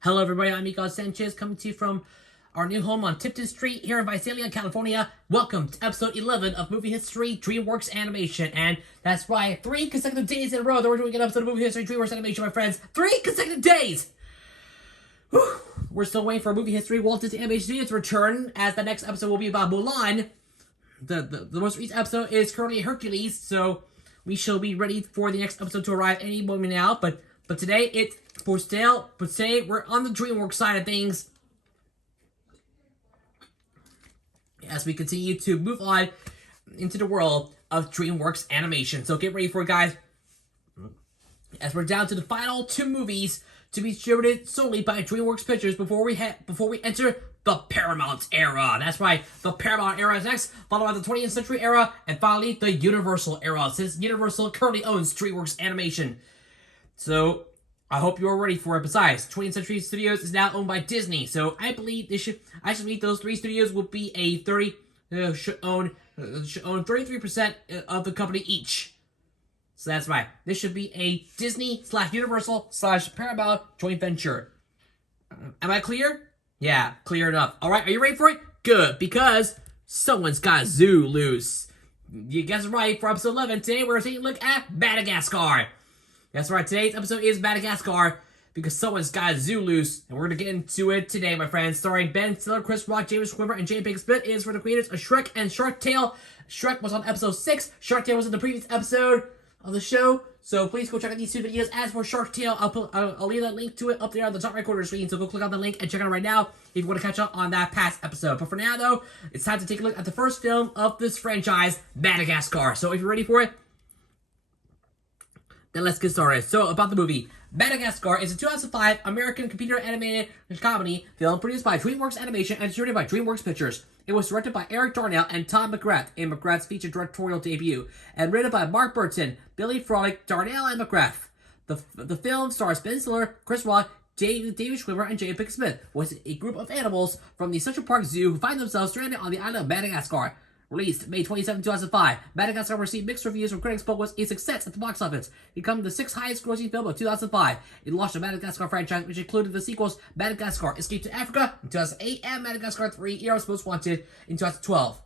Hello everybody, I'm Miko Sanchez coming to you from our new home on Tipton Street here in Visalia, California. Welcome to episode 11 of Movie History DreamWorks Animation. And that's right, 3 consecutive days in a row that we're doing an episode of Movie History DreamWorks Animation, my friends. 3 consecutive days! Whew. We're still waiting for Movie History Walt Disney Animation Studios to return, as the next episode will be about Mulan. The most recent episode is currently Hercules, so we shall be ready for the next episode to arrive any moment now. But today it's for sale. But today we're on the DreamWorks side of things as we continue to move on into the world of DreamWorks Animation. So get ready for it, guys, as we're down to the final 2 movies to be distributed solely by DreamWorks Pictures before we enter the Paramount era. That's right, the Paramount era is next, followed by the 20th Century era, and finally the Universal era, since Universal currently owns DreamWorks Animation. So I hope you're ready for it. Besides, 20th Century Studios is now owned by Disney, so I believe I should believe those 3 studios will be should own 33% of the company each. So that's right. This should be a Disney/Universal/Paramount joint venture. Am I clear? Yeah, clear enough. All right, are you ready for it? Good, because someone's got Zoo loose. You guessed right. For episode 11, today we're taking a look at Madagascar. That's right, today's episode is Madagascar, because someone's got Zoo loose, and we're going to get into it today, my friends. Starring Ben Stiller, Chris Rock, James Schwimmer, and Jay Pinkett Smith. It is for the creators of Shrek and Shark Tale. Shrek was on episode 6. Shark Tale was in the previous episode of the show, so please go check out these 2 videos. As for Shark Tale, I'll leave that link to it up there on the top right corner of the screen, so go click on the link and check it out right now if you want to catch up on that past episode. But for now, though, it's time to take a look at the first film of this franchise, Madagascar. So if you're ready for it, then let's get started. So, about the movie. Madagascar is a 2005 American computer animated comedy film produced by DreamWorks Animation and distributed by DreamWorks Pictures. It was directed by Eric Darnell and Tom McGrath in McGrath's feature directorial debut, and written by Mark Burton, Billy Frolic, Darnell, and McGrath. The film stars Ben Stiller, Chris Rock, David Schwimmer, and Jay Pinkett Smith, with a group of animals from the Central Park Zoo who find themselves stranded on the island of Madagascar. Released May 27, 2005, Madagascar received mixed reviews from critics but was a success at the box office, becoming the 6th highest grossing film of 2005. It launched the Madagascar franchise, which included the sequels Madagascar Escape to Africa in 2008 and Madagascar 3 Heroes Most Wanted in 2012.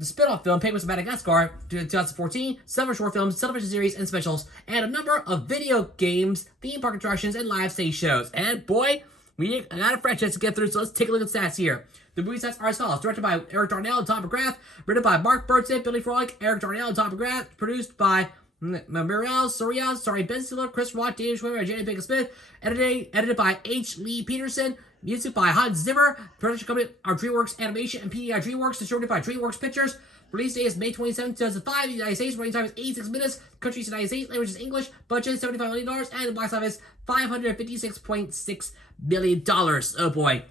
The spin-off film Penguins of Madagascar in 2014, several short films, television series, and specials, and a number of video games, theme park attractions, and live stage shows. And boy, we got a franchise to get through, so let's take a look at stats here. The movie stats are as follows. Directed by Eric Darnell and Tom McGrath. Written by Mark Burton, Billy Frolic, Eric Darnell, and Tom McGrath. Produced by Muriel Soria, starring Ben Stiller, Chris Rock, David Schwimmer, and Jay Pinkett Smith. Edited by H. Lee Peterson. Music by Hans Zimmer. Production company are DreamWorks Animation and PDI DreamWorks. Distributed by DreamWorks Pictures. Release date is May 27, 2005 in the United States. Running time is 86 minutes. Country is United States. Language is English. Budget $75 million. And the box office $556.6 million. Oh boy.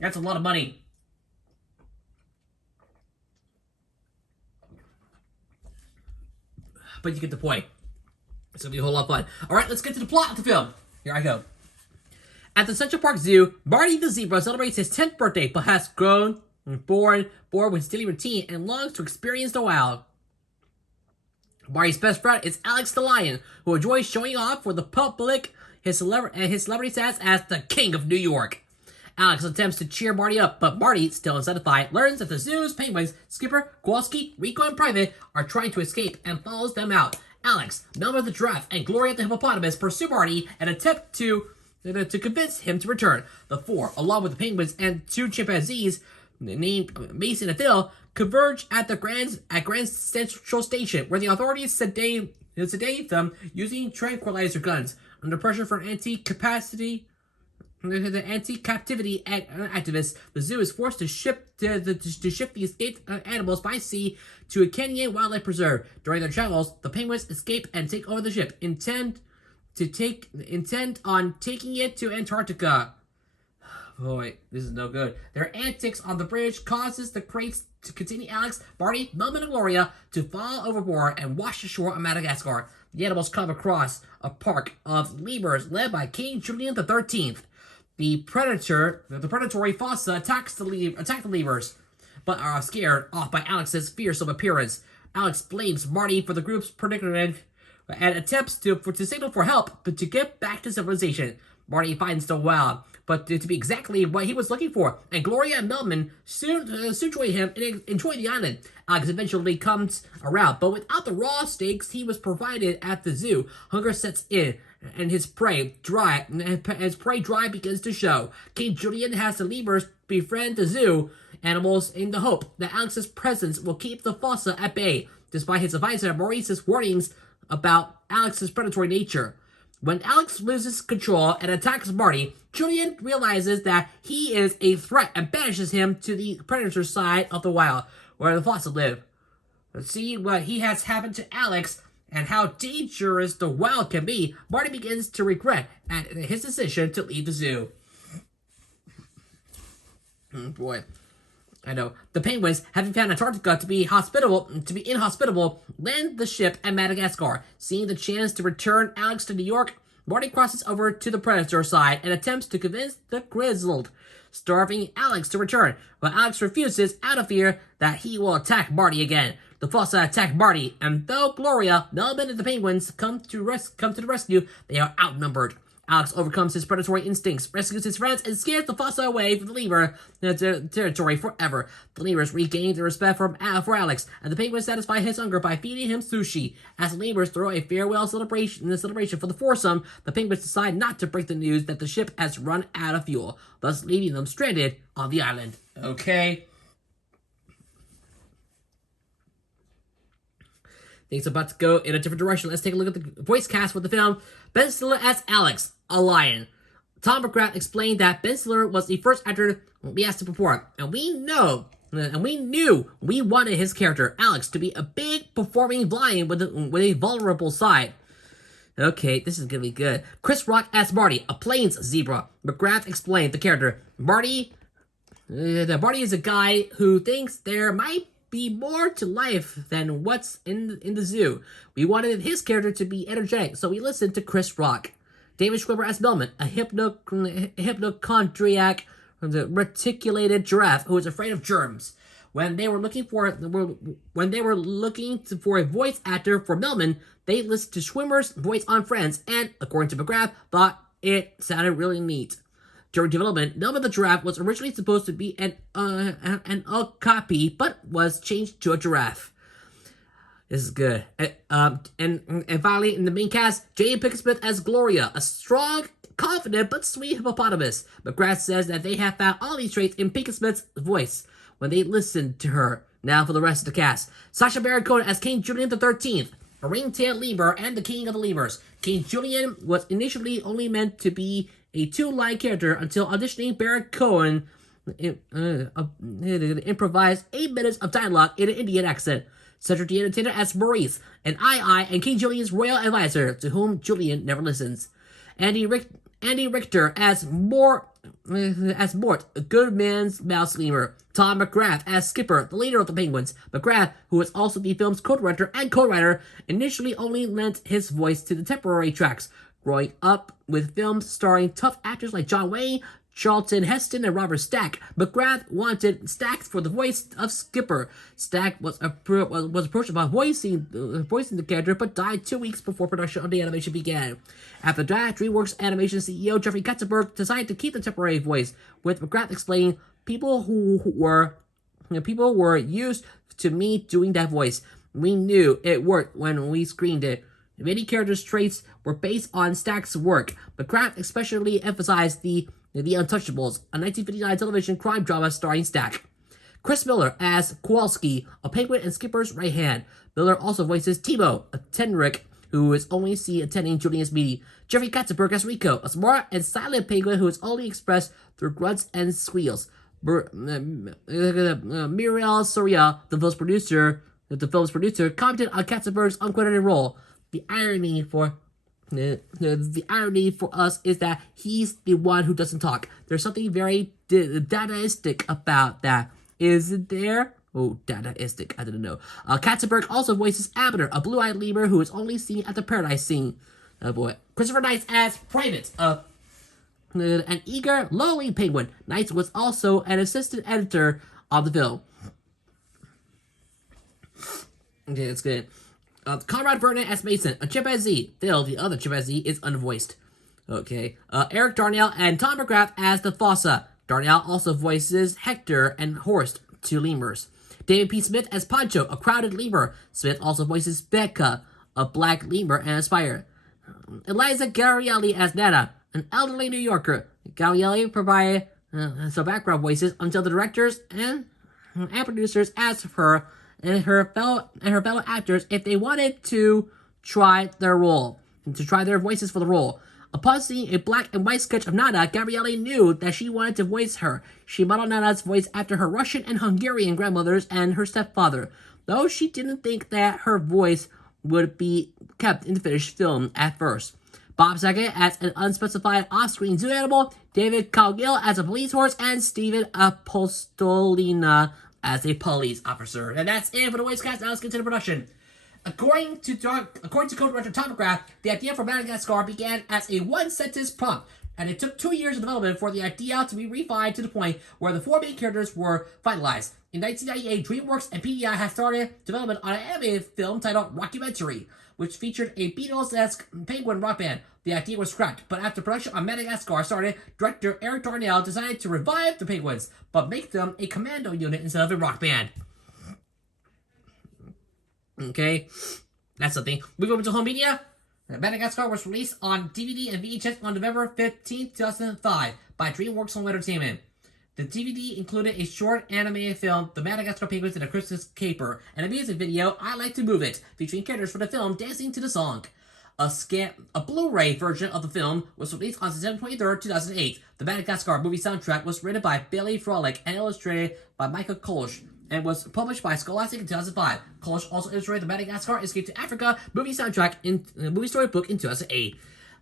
That's a lot of money. But you get the point. It's going to be a whole lot of fun. Alright, let's get to the plot of the film. Here I go. At the Central Park Zoo, Marty the zebra celebrates his 10th birthday, but has grown and bored with his daily routine and longs to experience the wild. Marty's best friend is Alex the lion, who enjoys showing off for the public his celebrity status as the King of New York. Alex attempts to cheer Marty up, but Marty, still unsatisfied, learns that the zoo's penguins, Skipper, Kowalski, Rico, and Private, are trying to escape and follows them out. Alex, Melba the giraffe, and Gloria the hippopotamus pursue Marty and attempt to convince him to return. The 4, along with the penguins and 2 chimpanzees named Mason and Phil, converge at Grand Central Station, where the authorities sedate them using tranquilizer guns. Under pressure from anti-captivity activists, the zoo is forced to ship the escaped animals by sea to a Kenyan wildlife preserve. During their travels, the penguins escape and take over the ship, intent on taking it to Antarctica. Boy, this is no good. Their antics on the bridge causes the crates to continue Alex, Marty, Melman, and Gloria to fall overboard and wash ashore on Madagascar. The animals come across a park of lemurs led by King Julian the 13th. The predatory fossa attack the lemurs, but are scared off by Alex's fearsome appearance. Alex blames Marty for the group's predicament and attempts to signal for help, but to get back to civilization. Marty finds the wow, but to be exactly what he was looking for. And Gloria and Melman soon join him and enjoy the island. Alex eventually comes around, but without the raw steaks he was provided at the zoo, hunger sets in, and his prey dry begins to show. King Julian has the lemurs befriend the zoo animals in the hope that Alex's presence will keep the fossa at bay, despite his advisor Maurice's warnings about Alex's predatory nature. When Alex loses control and attacks Marty, Julian realizes that he is a threat and banishes him to the predator side of the wild, where the fossa live. See what he has happened to Alex and how dangerous the wild can be, Marty begins to regret his decision to leave the zoo. Boy. I know. The penguins, having found Antarctica to be inhospitable, land the ship at Madagascar. Seeing the chance to return Alex to New York, Marty crosses over to the predator side and attempts to convince the grizzled, starving Alex to return, but Alex refuses out of fear that he will attack Marty again. The fossa attack Marty, and though Gloria, Melvin, and the penguins come to the rescue, they are outnumbered. Alex overcomes his predatory instincts, rescues his friends, and scares the fossa away from the lemur territory forever. The lemurs regain their respect for Alex, and the penguins satisfy his hunger by feeding him sushi. As the lemurs throw a farewell celebration for the foursome, the penguins decide not to break the news that the ship has run out of fuel, thus leaving them stranded on the island. Okay. Things about to go in a different direction. Let's take a look at the voice cast for the film. Ben Stiller as Alex, a lion. Tom McGrath explained that Ben Stiller was the first actor we asked to perform, and we knew we wanted his character, Alex, to be a big performing lion with a vulnerable side. Okay, this is gonna be good. Chris Rock as Marty, a plains zebra. McGrath explained the character. Marty is a guy who thinks there might be more to life than what's in the zoo. We wanted his character to be energetic, so we listened to Chris Rock. David Schwimmer as Melman, a hypochondriac, reticulated giraffe who is afraid of germs. When they were looking for a voice actor for Melman, they listened to Schwimmer's voice on Friends, and according to McGrath, thought it sounded really neat. During development, Melvin the giraffe was originally supposed to be an okapi, but was changed to a giraffe. This is good. And finally, in the main cast, Jane Pinkett-Smith as Gloria, a strong, confident, but sweet hippopotamus. McGrath says that they have found all these traits in Pinkett-Smith's voice when they listened to her. Now for the rest of the cast. Sacha Baron Cohen as King Julian XIII, a ring-tailed lemur and the king of the lemurs. King Julian was initially only meant to be a two-line character until auditioning. Baron Cohen improvised 8 minutes of dialogue in an Indian accent. Cedric the Entertainer as Maurice, an I and King Julian's royal advisor, to whom Julian never listens. Andy Richter as Mort, a good man's mouse lemur. Tom McGrath as Skipper, the leader of the Penguins. McGrath, who is also the film's co-director and co-writer, initially only lent his voice to the temporary tracks. Growing up with films starring tough actors like John Wayne, Charlton Heston, and Robert Stack, McGrath wanted Stack for the voice of Skipper. Stack was approached about voicing the character, but died 2 weeks before production on the animation began. After that, DreamWorks Animation CEO Jeffrey Katzenberg decided to keep the temporary voice, with McGrath explaining, people were used to me doing that voice. We knew it worked when we screened it. Many characters' traits were based on Stack's work, but McGrath especially emphasized The Untouchables, a 1959 television crime drama starring Stack. Chris Miller as Kowalski, a penguin and Skipper's right hand. Miller also voices Timo, a Tenric who is only seen attending Julian's meeting. Jeffrey Katzenberg as Rico, a smart and silent penguin who is only expressed through grunts and squeals. Muriel Soria, the film's producer, commented on Katzenberg's uncredited role. The irony for us is that he's the one who doesn't talk. There's something very dadaistic about that. Isn't there? Oh, dadaistic. I didn't know. Katzenberg also voices Abner, a blue-eyed lemur who is only seen at the Paradise scene. Oh boy. Christopher Knights as Private, an eager, lonely penguin. Knights was also an assistant editor of the film. Okay, that's good. Conrad Vernon as Mason, a chimpanzee. Phil, the other chimpanzee, is unvoiced. Okay. Eric Darnell and Tom McGrath as the Fossa. Darnell also voices Hector and Horst, two lemurs. David P. Smith as Pancho, a crowded lemur. Smith also voices Becca, a black lemur and a spider. Eliza Gabrielli as Nana, an elderly New Yorker. Gabrielli provided some background voices until the directors and producers asked her and her fellow actors if they wanted to try their voices for the role. Upon seeing a black and white sketch of Nana, Gabrielli knew that she wanted to voice her. She modeled Nana's voice after her Russian and Hungarian grandmothers and her stepfather, though she didn't think that her voice would be kept in the finished film at first. Bob Saget as an unspecified off-screen zoo animal, David Cowgill as a police horse, and Stephen Apostolina as a police officer. And that's it for the voice cast. Now let's get to the production. According to co-director Tom McGrath, the idea for Madagascar began as a one-sentence prompt, and it took 2 years of development for the idea to be refined to the point where the 4 main characters were finalized. In 1998, DreamWorks and PDI had started development on an animated film titled Rockumentary, which featured a Beatles-esque penguin rock band. The idea was scrapped, but after production on Madagascar started, director Eric Darnell decided to revive the penguins, but make them a commando unit instead of a rock band. Okay, that's something. Moving over to home media. Madagascar was released on DVD and VHS on November 15, 2005 by DreamWorks Home Entertainment. The DVD included a short animated film, The Madagascar Penguins in a Christmas Caper, and a music video, I Like to Move It, featuring characters from the film dancing to the song. A Blu-ray version of the film was released on September 23, 2008. The Madagascar movie soundtrack was written by Billy Frolick and illustrated by Michael Kolsch, and was published by Scholastic in 2005. Kolsch also illustrated the Madagascar Escape to Africa movie soundtrack in movie storybook in 2008.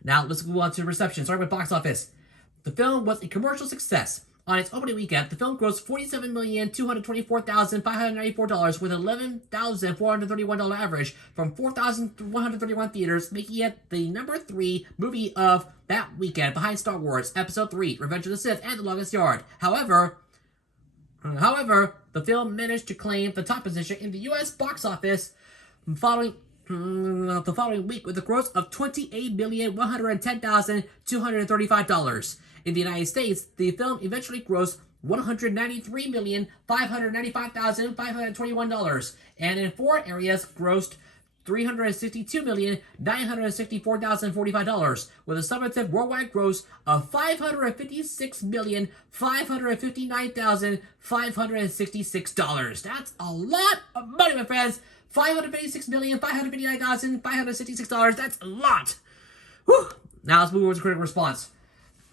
Now let's move on to reception, starting with box office. The film was a commercial success. On its opening weekend, the film grossed $47,224,594 with $11,431 average from 4,131 theaters, making it the number 3 movie of that weekend behind Star Wars Episode 3, Revenge of the Sith, and The Longest Yard. However, the film managed to claim the top position in the U.S. box office the following week with a gross of $28,110,235. In the United States, the film eventually grossed $193,595,521, and in foreign areas grossed $362,964,045, with a summative worldwide gross of $556,559,566. That's a lot of money, my friends. $556,559,566. That's a lot. Whew. Now let's move over to critical response.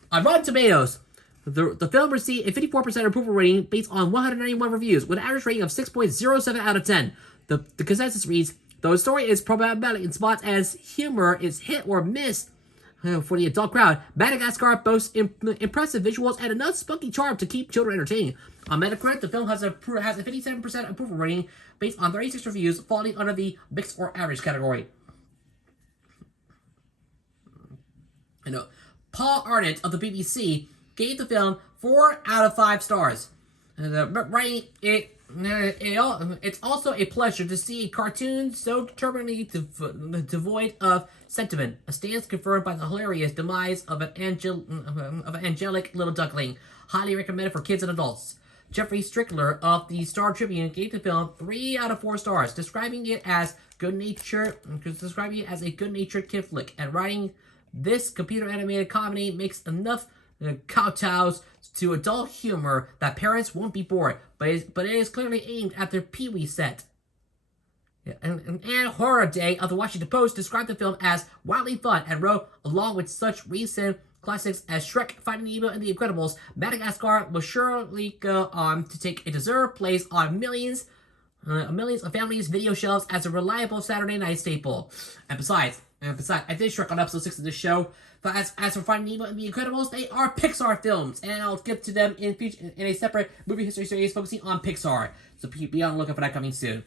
On Rotten Tomatoes, the film received a 54% approval rating based on 191 reviews, with an average rating of 6.07 out of 10. The consensus reads, though the story is problematic in spots as humor is hit or miss for the adult crowd, Madagascar boasts impressive visuals and enough spunky charm to keep children entertained. On Metacritic, the film has a 57% approval rating based on 36 reviews, falling under the mixed or average category. Paul Arnott of the BBC gave the film 4 out of 5 stars. It's also a pleasure to see a cartoon so determinedly devoid of sentiment, a stance confirmed by the hilarious demise of an angelic little duckling. Highly recommended for kids and adults. Jeffrey Strickler of the Star Tribune gave the film 3 out of 4 stars, describing it as a good-natured kid flick, and writing, "This computer-animated comedy makes enough kowtows to adult humor that parents won't be bored, but it is clearly aimed at their Pee-wee set." And Ann Horaday of the Washington Post described the film as wildly fun and wrote, along with such recent classics as Shrek, Finding Nemo, and The Incredibles, Madagascar will surely go on to take a deserved place on millions of families' video shelves as a reliable Saturday night staple. And besides, I did Shrek on episode 6 of this show. But as for Finding Nemo and The Incredibles, they are Pixar films, and I'll get to them in a separate movie history series focusing on Pixar. So be on the lookout for that coming soon.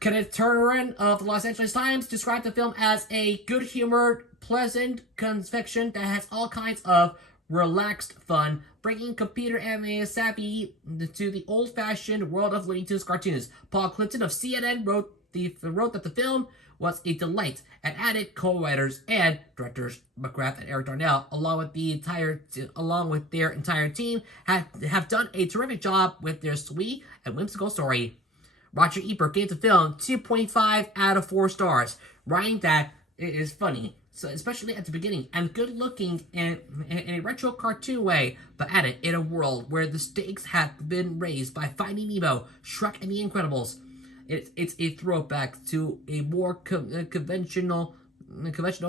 Kenneth Turner of the Los Angeles Times described the film as a good-humored, pleasant confection that has all kinds of relaxed fun, bringing computer animated savvy to the old-fashioned world of Looney Tunes cartoons. Paul Clinton of CNN wrote that the film was a delight, and added co-writers and directors McGrath and Eric Darnell, along with their entire team, have done a terrific job with their sweet and whimsical story. Roger Ebert gave the film 2.5 out of 4 stars, writing that it is funny, so especially at the beginning, and good-looking in a retro cartoon way, but added in a world where the stakes have been raised by Finding Nemo, Shrek, and The Incredibles. It's a throwback to a more conventional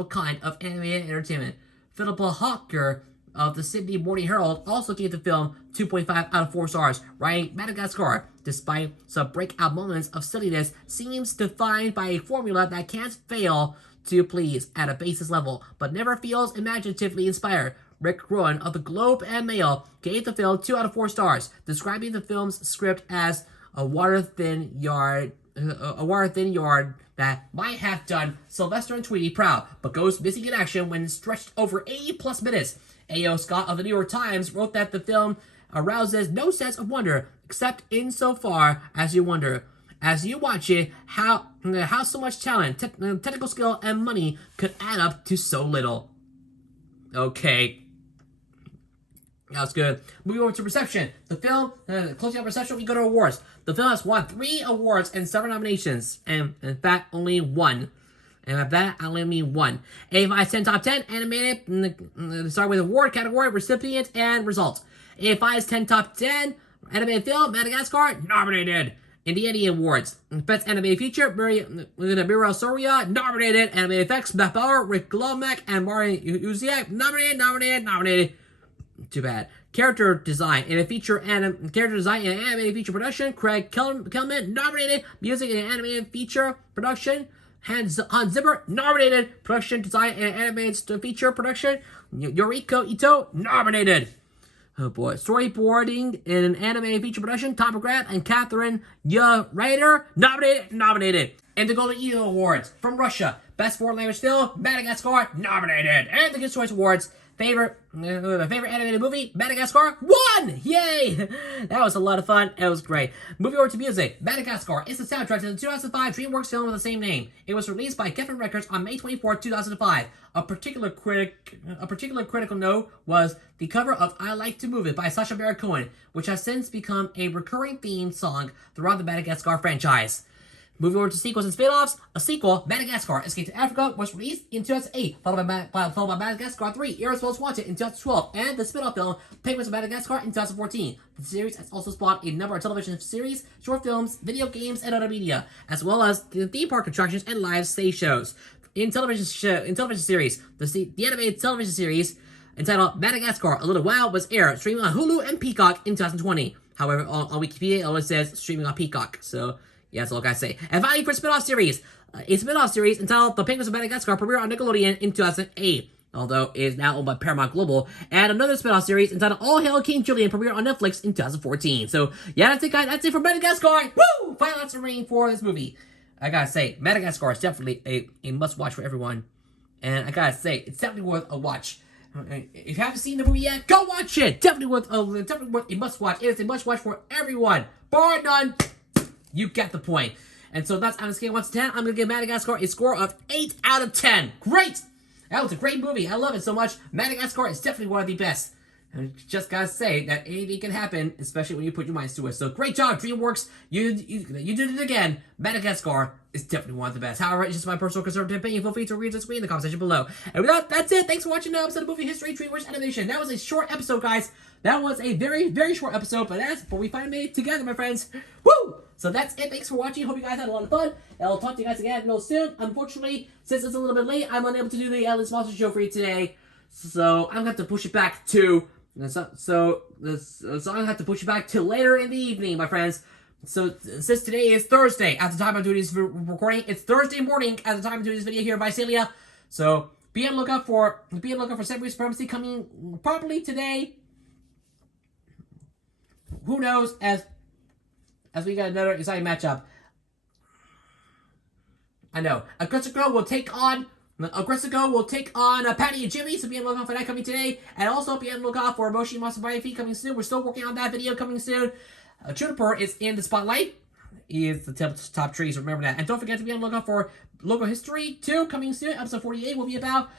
kind of animated entertainment. Philippa Hawker of the Sydney Morning Herald also gave the film 2.5 out of 4 stars, writing Madagascar, despite some breakout moments of silliness, seems defined by a formula that can't fail to please at a basis level, but never feels imaginatively inspired. Rick Rowan of the Globe and Mail gave the film 2 out of 4 stars, describing the film's script as a water-thin yard that might have done Sylvester and Tweety proud, but goes missing in action when stretched over 80-plus minutes. A.O. Scott of the New York Times wrote that the film arouses no sense of wonder, except insofar as you wonder, as you watch it, how so much talent, technical skill, and money could add up to so little. Okay. That was good. Moving over to reception. The film, closing out reception, we go to awards. The film has won 3 awards and 7 nominations, and in fact, only 1. And by that, I only mean 1. AFI's 10 Top 10 animated, start with award category, recipient, and results. AFI's 10 Top 10 animated film, Madagascar, nominated. Indiana Awards. Best Animated Feature, Mira Soria, nominated. Animated Effects, Beth Bauer, Rick Glomack, and Mari Uziak, nominated. Too bad. Character design in a animated feature production, Craig Kelman, nominated. Music in an animated feature production, Hans Zimmer, nominated. Production design in an animated feature production, Yoriko Ito, nominated. Oh boy. Storyboarding in an animated feature production, Tom McGrath and Catherine Ryder, nominated. And the Golden Eagle Awards from Russia. Best Foreign Language Film, Madagascar, nominated. And the Kids' Choice Awards, favorite animated movie, Madagascar, won! Yay! That was a lot of fun. It was great. Moving over to music. Madagascar is the soundtrack to the 2005 DreamWorks film with the same name. It was released by Geffen Records on May 24, 2005. A particular critical note was the cover of I Like to Move It by Sacha Baron Cohen, which has since become a recurring theme song throughout the Madagascar franchise. Moving over to sequels and spin-offs, a sequel, Madagascar, Escape to Africa, was released in 2008, followed by Madagascar 3, Eros Most Wanted in 2012, and the spin-off film, Penguins of Madagascar in 2014. The series has also spawned a number of television series, short films, video games, and other media, as well as the theme park attractions and live stage shows. In television series, the animated television series entitled Madagascar, A Little While was aired, streaming on Hulu and Peacock in 2020. However, on Wikipedia, it only says streaming on Peacock, so yeah, that's all I gotta say. And finally, for spin-off series, a spin-off series entitled The Penguins of Madagascar premiered on Nickelodeon in 2008, although it is now owned by Paramount Global, and another spin-off series entitled All Hail King Julian premiered on Netflix in 2014. So, yeah, that's it, guys. That's it for Madagascar. Woo! Final answer rating for this movie. I gotta say, Madagascar is definitely a must-watch for everyone, and I gotta say, it's definitely worth a watch. If you haven't seen the movie yet, go watch it. Definitely worth a must-watch. It is a must-watch for everyone, bar none. You get the point. And so that's on a scale of 1 to 10. I'm going to give Madagascar a score of 8 out of 10. Great! That was a great movie. I love it so much. Madagascar is definitely one of the best. And just gotta say that anything can happen, especially when you put your minds to it. So great job, DreamWorks. You did it again. Madagascar is definitely one of the best. However, it's just my personal conservative opinion. Feel free to read this in the comment section below. And with that, that's it. Thanks for watching another episode of Movie History DreamWorks Animation. That was a short episode, guys. That was a very, very short episode, but we finally made it together, my friends. Woo! So that's it. Thanks for watching. Hope you guys had a lot of fun. And I'll talk to you guys again real soon. Unfortunately, since it's a little bit late, I'm unable to do the Alice Monster Show for you today. So I'm going to have to push it back to... So I'm going to have to push it back to later in the evening, my friends. So since today is Thursday, at the time I'm doing this recording, it's Thursday morning at the time I'm doing this video here in Visalia. So be on the lookout for Separate Supremacy coming probably today. Who knows, as we got another exciting matchup. I know. Aggressive Girl will take on Patty and Jimmy, so be on the lookout for that coming today. And also be on the lookout for Moshi Monster Body Feet coming soon. We're still working on that video coming soon. Trooper is in the spotlight. is the top tree, so remember that. And don't forget to be on the lookout for Logo History 2 coming soon. Episode 48 will be about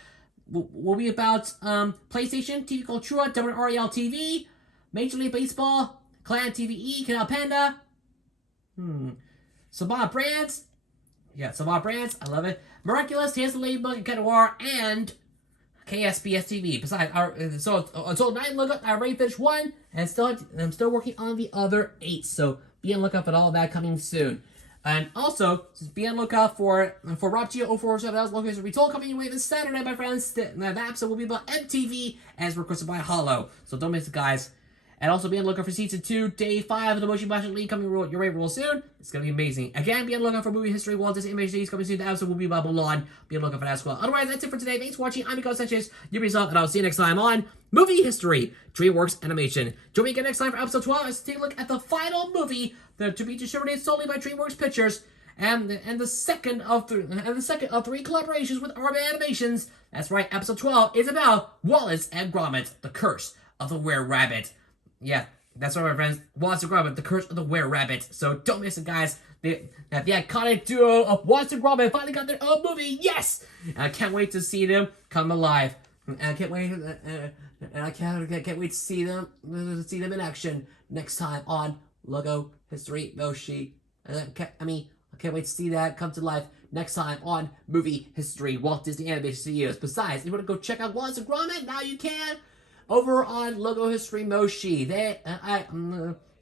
PlayStation, TV Cultura, WREL TV, Major League Baseball, Clan TVE, Canal Panda, Sabah Brands. Yeah, Sabah Brands. I love it. Miraculous, Here's the Ladybug, and Noir, and KSBS TV. Besides, so 9 lookup. I already finished 1, and I'm still working on the other 8. So be on lookout for all that coming soon. And also, be on lookout for Rob Geo 047 Local History Retold coming your way this Saturday, my friends. That episode will be about MTV as requested by Hollow. So don't miss it, guys. And also be on the lookout for Season 2, Day 5 of the Motion Picture League coming your way real soon. It's going to be amazing. Again, be on the lookout for Movie History, Walt Disney Animation coming soon. The episode will be about Mulan. Be on the lookout for that as well. Otherwise, that's it for today. Thanks for watching. I'm Miko Sanchez. You yourself, and I'll see you next time on Movie History, DreamWorks Animation. Join me again next time for episode 12 as we take a look at the final movie to be distributed solely by DreamWorks Pictures. And the second of 3 collaborations with Arma Animations. That's right, episode 12 is about Wallace and Gromit, the Curse of the Were-Rabbit. Yeah, that's right, my friends. Wallace and Gromit, the Curse of the Were-Rabbit. So don't miss it, guys. The iconic duo of Wallace and Gromit finally got their own movie. Yes! And I can't wait to see them come alive. And I can't wait. And I can't wait to see them in action next time on Logo History Moshi. I can't wait to see that come to life next time on Movie History, Walt Disney Animation Studios. Besides, if you want to go check out Wallace and Gromit, now you can over on Logo History Moshi.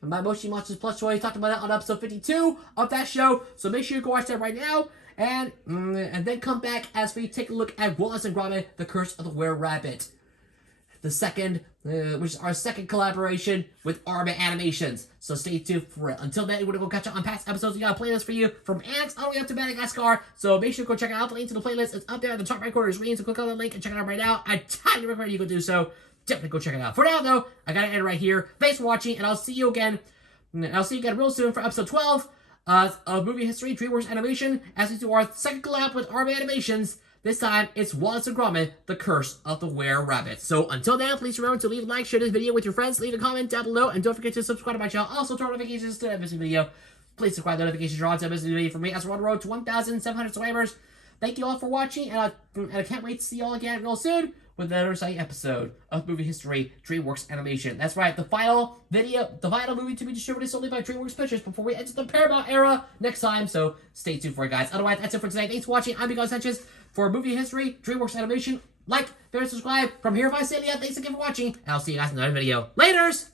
My Moshi Monsters Plus Toy talked about that on episode 52 of that show. So make sure you go watch that right now, and then come back as we take a look at Wallace and Gromit: The Curse of the Were-Rabbit. The second, which is our second collaboration with Arma Animations. So stay tuned for it. Until then, we're going to go catch up on past episodes. We got a playlist for you from ants all the way up to Madagascar. So make sure to go check out the link to the playlist. It's up there at the top right corner of the screen. So click on the link and check it out right now. I highly recommend you go do so. Definitely go check it out. For now, though, I got to end right here. Thanks for watching, and I'll see you again. Real soon for episode 12 of Movie History, DreamWorks Animation, as we do our second collab with Arma Animations. This time, it's Wallace and Gromit, The Curse of the Were-Rabbit. So until then, please remember to leave a like, share this video with your friends, leave a comment down below, and don't forget to subscribe to my channel. Also, turn on notifications to never miss a video. Please subscribe to notifications on to miss a video for me as we're on the road to 1,700 subscribers. Thank you all for watching, and I can't wait to see you all again real soon with another exciting episode of Movie History, DreamWorks Animation. That's right, the final movie to be distributed solely by DreamWorks Pictures before we enter the Paramount era next time. So stay tuned for it, guys. Otherwise, that's it for today. Thanks for watching. I'm Miko Sanchez for Movie History, DreamWorks Animation. Like, favorite, subscribe. From here, if I say yeah, thanks again for watching, and I'll see you guys in another video. Laters!